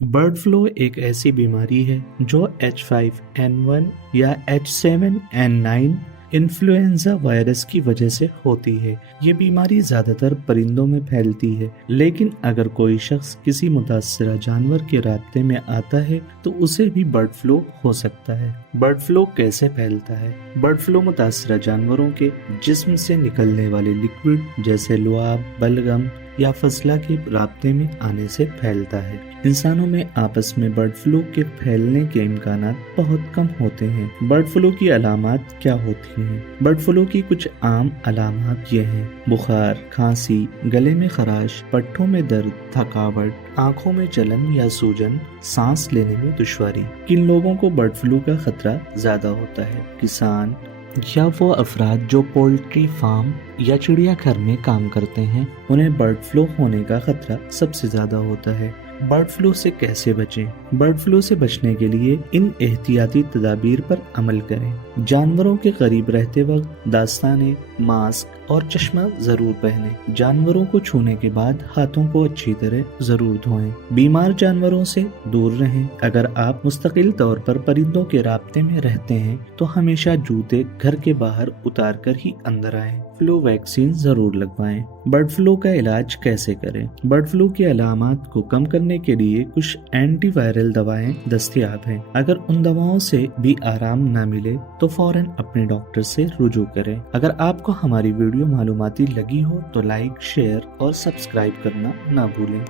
Bird flu एक ऐसी बीमारी है जो H5N1 या H7N9 इन्फ्लुएंजा वायरस की वजह से होती है। ये बीमारी ज्यादातर परिंदों में फैलती है, लेकिन अगर कोई शख्स किसी मुतासरा जानवर के राब्ते में आता है तो उसे भी बर्ड फ्लू हो सकता है। बर्ड फ्लू कैसे फैलता है? बर्ड फ्लू मुतासरा जानवरों के जिस्म से निकलने वाले लिक्विड जैसे लुआब, बलगम या फसला के राब्ते में आने से फैलता है। इंसानों में आपस में बर्ड फ्लू के फैलने के इम्कानात बहुत कम होते हैं। बर्ड फ्लू की अलामात क्या होती हैं? बर्ड फ्लू की कुछ आम अलामात ये हैं: बुखार, खांसी, गले में खराश, पट्टों में दर्द, थकावट, आंखों में जलन या सूजन, सांस लेने में दुश्वारी। किन लोगों को बर्ड फ्लू का खतरा ज्यादा होता है? किसान या वो अफराद जो पोल्ट्री फार्म या चिड़ियाघर में काम करते हैं, उन्हें बर्ड फ्लू होने का खतरा सबसे ज्यादा होता है। बर्ड फ्लू से कैसे बचें? बर्ड फ्लू से बचने के लिए इन एहतियाती तदाबीर पर अमल करें। जानवरों के करीब रहते वक्त दस्ताने, मास्क और चश्मा जरूर पहनें। जानवरों को छूने के बाद हाथों को अच्छी तरह जरूर धोएं। बीमार जानवरों से दूर रहें। अगर आप मुस्तकिल तौर पर परिंदों के राब्ते में रहते हैं तो हमेशा जूते घर के बाहर उतार कर ही अंदर आएं। फ्लू वैक्सीन जरूर लगवाएं। बर्ड फ्लू का इलाज कैसे करें? बर्ड फ्लू की अलामात को कम करने के लिए कुछ एंटीवायरल दवाएं दस्तयाब हैं। अगर उन दवाओं से भी आराम न मिले तो फौरन अपने डॉक्टर से रुजू करें। अगर आपको हमारी वीडियो मालूमाती लगी हो तो लाइक, शेयर और सब्सक्राइब करना ना भूलें।